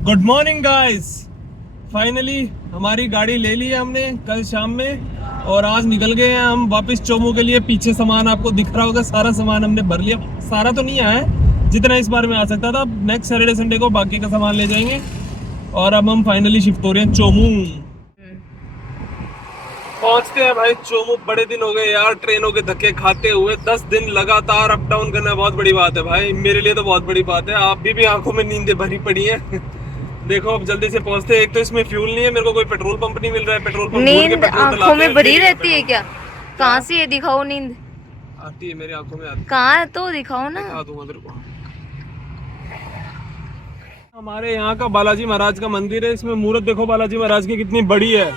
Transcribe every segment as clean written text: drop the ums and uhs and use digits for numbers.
Good morning guys. Finally हमारी गाड़ी ले ली है हमने कल शाम में और आज निकल गए हैं हम वापस चोमू के लिए। पीछे सामान आपको दिख रहा होगा, सारा सामान हमने भर लिया। सारा तो नहीं आया है जितना इस बार में आ सकता था। नेक्स्ट सैटरडे संडे को बाकी का सामान ले जाएंगे और अब हम फाइनली शिफ्ट हो रहे हैं चोमू। पहुंचते हैं भाई चोमू। बड़े दिन हो गए यार ट्रेनों के धक्के खाते हुए। 10 दिन लगातार अप डाउन करना बहुत बड़ी बात है भाई, मेरे लिए तो बहुत बड़ी बात है। आप भी आंखों में नींदें भरी पड़ी हैं। देखो अब जल्दी से पहुंचते हैं। एक तो इसमें फ्यूल नहीं है, मेरे को कोई पेट्रोल पंप नहीं मिल रहा है। पेट्रोल पंप ढूंढ के नींद पेट्रोल आंखों डलाते में हैं, भरी मिल नहीं रहा रहती है पेट्रोल। क्या? क्या कहाँ से ये दिखाओ नींद? आती है मेरी आंखों में आती है। कहाँ है तो दिखाओ ना। दिखा दूंगा तेरे को। हमारे यहाँ का बालाजी महाराज का मंदिर है। इसमें मूर्त देखो बालाजी महाराज की कितनी बड़ी है।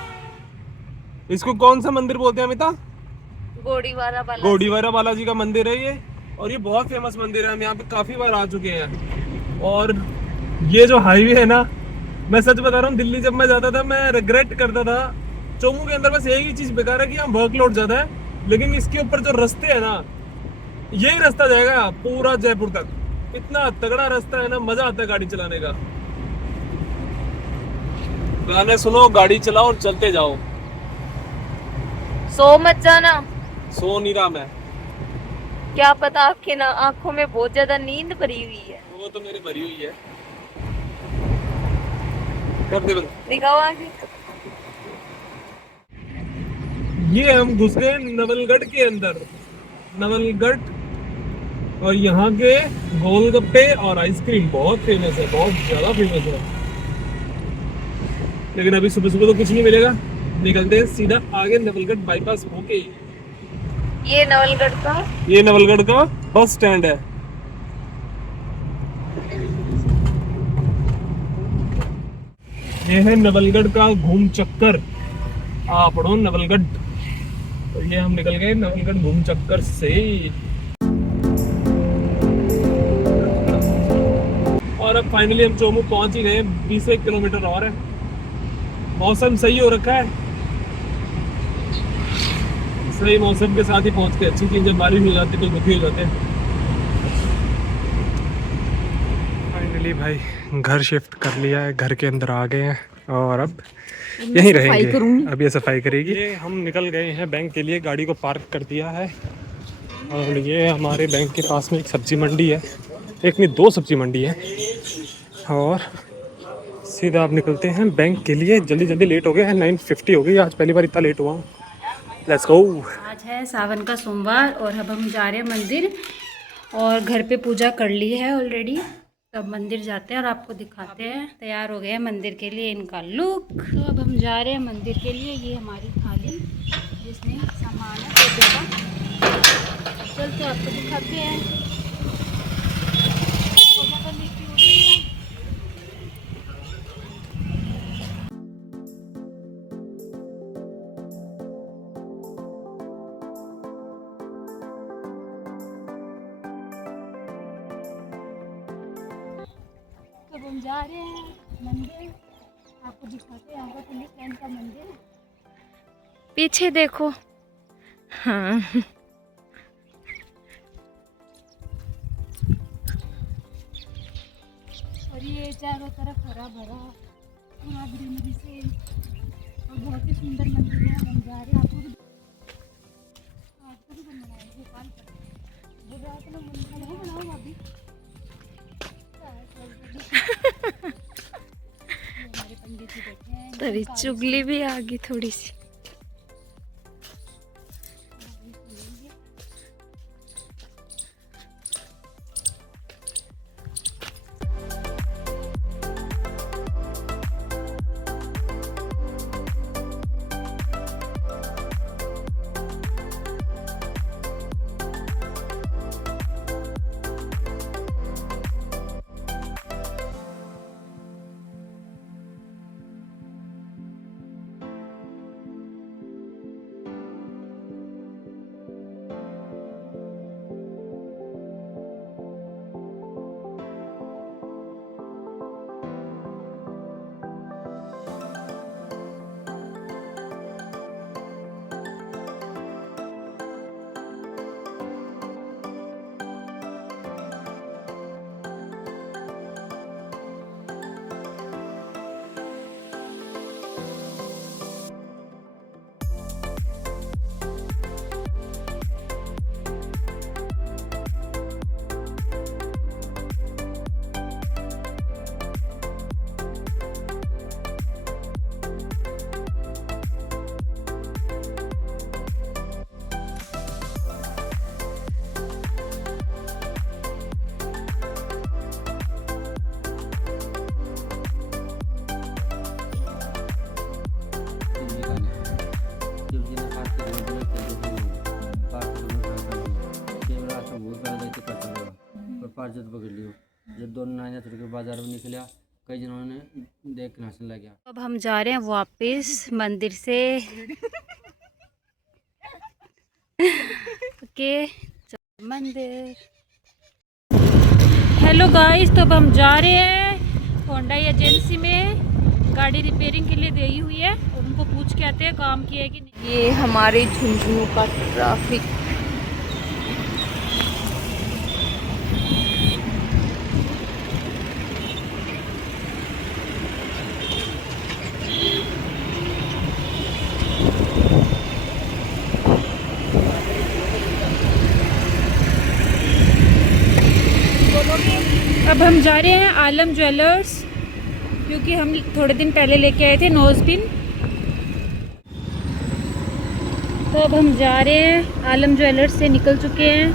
इसको कौन सा मंदिर बोलते हैं अमिता? गोड़ीवाला बालाजी। गोडीवारा बालाजी का मंदिर है ये। और ये बहुत फेमस मंदिर है, हम यहाँ पे काफी बार आ चुके हैं। और ये जो हाईवे है ना, मैं सच बता रहा हूँ, दिल्ली जब मैं जाता था मैं रिग्रेट करता था। चोमू के अंदर बस एक ही चीज बेकार है कि यहाँ वर्कलोड ज्यादा है, लेकिन इसके ऊपर जो रास्ते है ना, यही रास्ता जाएगा पूरा जयपुर तक। इतना तगड़ा रास्ता है ना, मजा आता है गाड़ी चलाने का। गाने सुनो, गाड़ी चलाओ और चलते जाओ। सो मत जाना। सो नहीं रहा मैं। क्या पता आपके ना आंखों में बहुत ज्यादा नींद भरी हुई है। वो तो मेरी भरी हुई है। कर दे बंद। दिखाओ आगे। ये हम घुस गए नवलगढ़ के अंदर। नवलगढ़। और यहाँ के गोलगप्पे और आइसक्रीम बहुत फेमस है, बहुत ज्यादा फेमस है। लेकिन अभी सुबह सुबह तो कुछ नहीं मिलेगा। निकलते हैं सीधा आगे नवलगढ़ बाईपास होके। ये नवलगढ़ का। ये नवलगढ़ का बस स्टैंड है। ये है नवलगढ़ का घूम चक्कर। पढ़ो नवलगढ़। तो ये हम निकल गए नवलगढ़ घूम चक्कर से। और अब फाइनली हम चोमू पहुंच ही गए। 20 किलोमीटर और है। मौसम सही हो रखा है। सही मौसम के साथ ही पहुंच के अच्छी चीज। जब बारिश हो जाती है तो दुखी हो जाते हैं। फाइनली भाई घर शिफ्ट कर लिया है, घर के अंदर आ गए हैं और अब यहीं रहेंगे। अब ये सफाई करेगी। ये हम निकल गए हैं बैंक के लिए, गाड़ी को पार्क कर दिया है। और ये हमारे बैंक के पास में एक सब्जी मंडी है, एक नहीं 2 सब्जी मंडी है। और सीधा आप निकलते हैं बैंक के लिए। जल्दी जल्दी लेट हो गए हैं, 9:50 हो गई। आज पहली बार इतना लेट हुआ हूँ। Let's go. आज है सावन का सोमवार और अब हम जा रहे हैं मंदिर। और घर पे पूजा कर ली है ऑलरेडी, तो अब मंदिर जाते हैं और आपको दिखाते हैं। तैयार हो गए हैं मंदिर के लिए, इनका लुक। तो अब हम जा रहे हैं मंदिर के लिए। ये हमारी थाली जिसमें सामान है पूजा का। चलते आपको दिखाते हैं। अब हम जा रहे हैं मंदिर, आपको दिखाते हैं। यहाँ पर पुलिस लाइन का मंदिर है। पीछे देखो। हाँ। और ये चारों तरफ हरा भरा पूरा ग्रीनरी से और बहुत ही सुंदर मंदिर है। हम जा रहे हैं। आपको भी बनना है भोपाल पर। गुजरात में मंदिर नहीं बनाओ अभी। हमारे पंडित जी बैठे हैं। तेरी चुगली भी आ गई थोड़ी सी। हिफाजत पकड़ लियो। जब दोनों नाइना छोड़ के बाजार में निकला, कई जनों ने देख के हंसने लगा। अब हम जा रहे हैं वापस मंदिर से के मंदिर। हेलो गाइस, तो अब हम जा रहे हैं होंडा एजेंसी में। गाड़ी रिपेयरिंग के लिए गई हुई है और उनको पूछ के आते हैं काम किया है कि नहीं। ये हमारे झुंझुनू का ट्रैफिक। अब हम जा रहे हैं आलम ज्वेलर्स, क्योंकि हम थोड़े दिन पहले लेके आए थे नोज़पिन। तो अब हम जा रहे हैं आलम ज्वेलर्स से, निकल चुके हैं।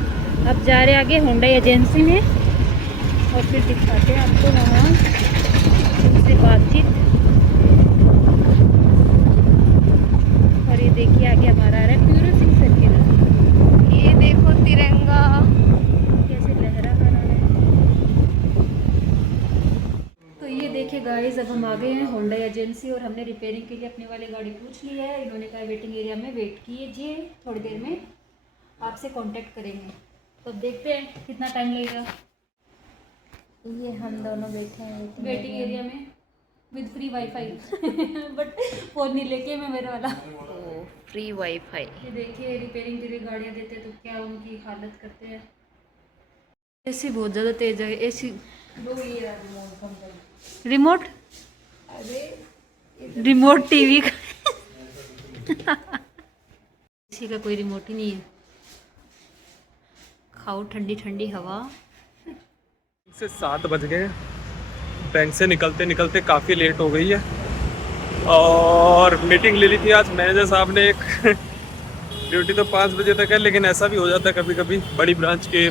अब जा रहे हैं आगे होंडा एजेंसी में और फिर दिखाते हैं आपको वहाँ उनसे बातचीत। और ये देखिए आगे हमारा आ रहा है प्यूरो सिंह सर्किल। ये देखो तिरंगा कैसे लहरा रहा है। तो ये देखिए गाइस, अब हम आ गए हैं होंडा एजेंसी और हमने रिपेयरिंग के लिए अपने वाली गाड़ी पूछ ली है। इन्होंने कहा वेटिंग एरिया में वेट कीजिए, थोड़ी देर में आपसे कांटेक्ट करेंगे। तो देखते हैं कितना टाइम लगेगा। ये हम दोनों बैठे हैं वेटिंग एरिया में with free wifi but phone नहीं लेके मैं मेरे वाला। Free wifi. ये देखिए रिपेयरिंग के लिए गाड़ियाँ देते हैं तो क्या उनकी हालत करते हैं। एसी बहुत ज़्यादा तेज़ है। एसी रिमोट, अरे रिमोट टीवी का एसी का कोई रिमोट ही नहीं है। खाओ ठंडी ठंडी हवा। से 7 बज गए। बैंक से निकलते निकलते काफ़ी लेट हो गई है और मीटिंग ले ली थी आज मैनेजर साहब ने। एक ड्यूटी तो 5 बजे तक है, लेकिन ऐसा भी हो जाता है कभी कभी बड़ी ब्रांच के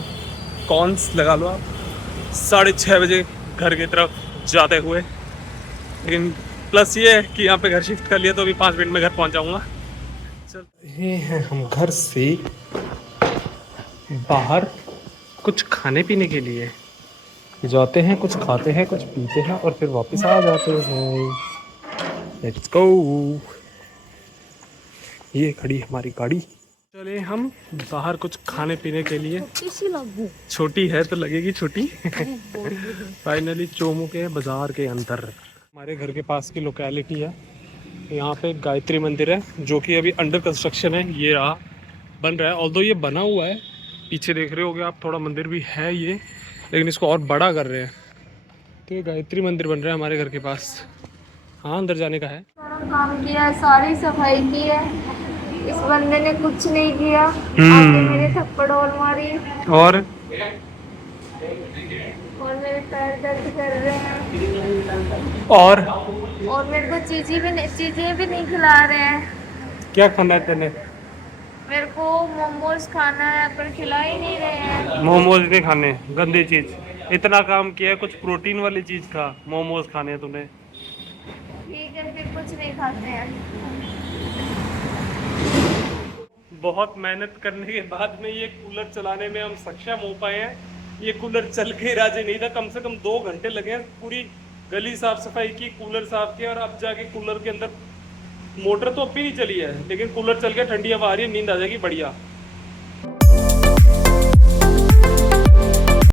कॉन्स लगा लो आप 6:30 बजे घर की तरफ जाते हुए। लेकिन प्लस ये है कि यहाँ पे घर शिफ्ट कर लिया तो अभी 5 मिनट में घर पहुँच जाऊँगा। चल ये हैं हम घर से बाहर कुछ खाने पीने के लिए जाते हैं, कुछ खाते हैं, कुछ पीते हैं और फिर वापस आ जाते हैं। Let's go. ये खड़ी हमारी गाड़ी। चले हम बाहर कुछ खाने पीने के लिए। छोटी है तो लगेगी छोटी। फाइनली चोमू के बाज़ार के अंदर हमारे घर के पास की लोकेलिटी है। यहाँ पे गायत्री मंदिर है जो कि अभी अंडर कंस्ट्रक्शन है। ये रहा बन रहा है, ऑल्दो ये बना हुआ है। पीछे देख रहे होगे आप, थोड़ा मंदिर भी है ये, लेकिन इसको और बड़ा कर रहे हैं। तो ये गायत्री मंदिर बन रहा है हमारे घर के पास। हाँ, अंदर जाने का है। सारा काम किया है, सारी सफाई की है, इस बंदे ने कुछ नहीं किया। आके मेरे थप्पड़ और मारी और मेरे पैर दर्द कर रहे हैं और मेरे को चीजें भी नहीं खिला रहे हैं। क्या खाना है तेने? मेरे को मोमोज खाना है पर खिला ही नहीं रहे हैं। मोमोज नहीं खाने, गंदी चीज। इतना काम किया है, कुछ प्रोटीन वाली चीज खा। मोमोज खाने हैं तूने? ठीक है, फिर कुछ नहीं खाते हैं। बहुत मेहनत करने के बाद में ये कूलर चलाने में हम सक्षम हो पाए हैं। ये कूलर चल के राजी नहीं था, कम से कम 2 घंटे लगे हैं। पूरी गली साफ सफाई की, कूलर साफ किया और अब जाके कूलर के अंदर मोटर तो अब भी नहीं चली है, लेकिन कूलर चल गया, ठंडी हवा आ रही है, नींद आ जाएगी बढ़िया।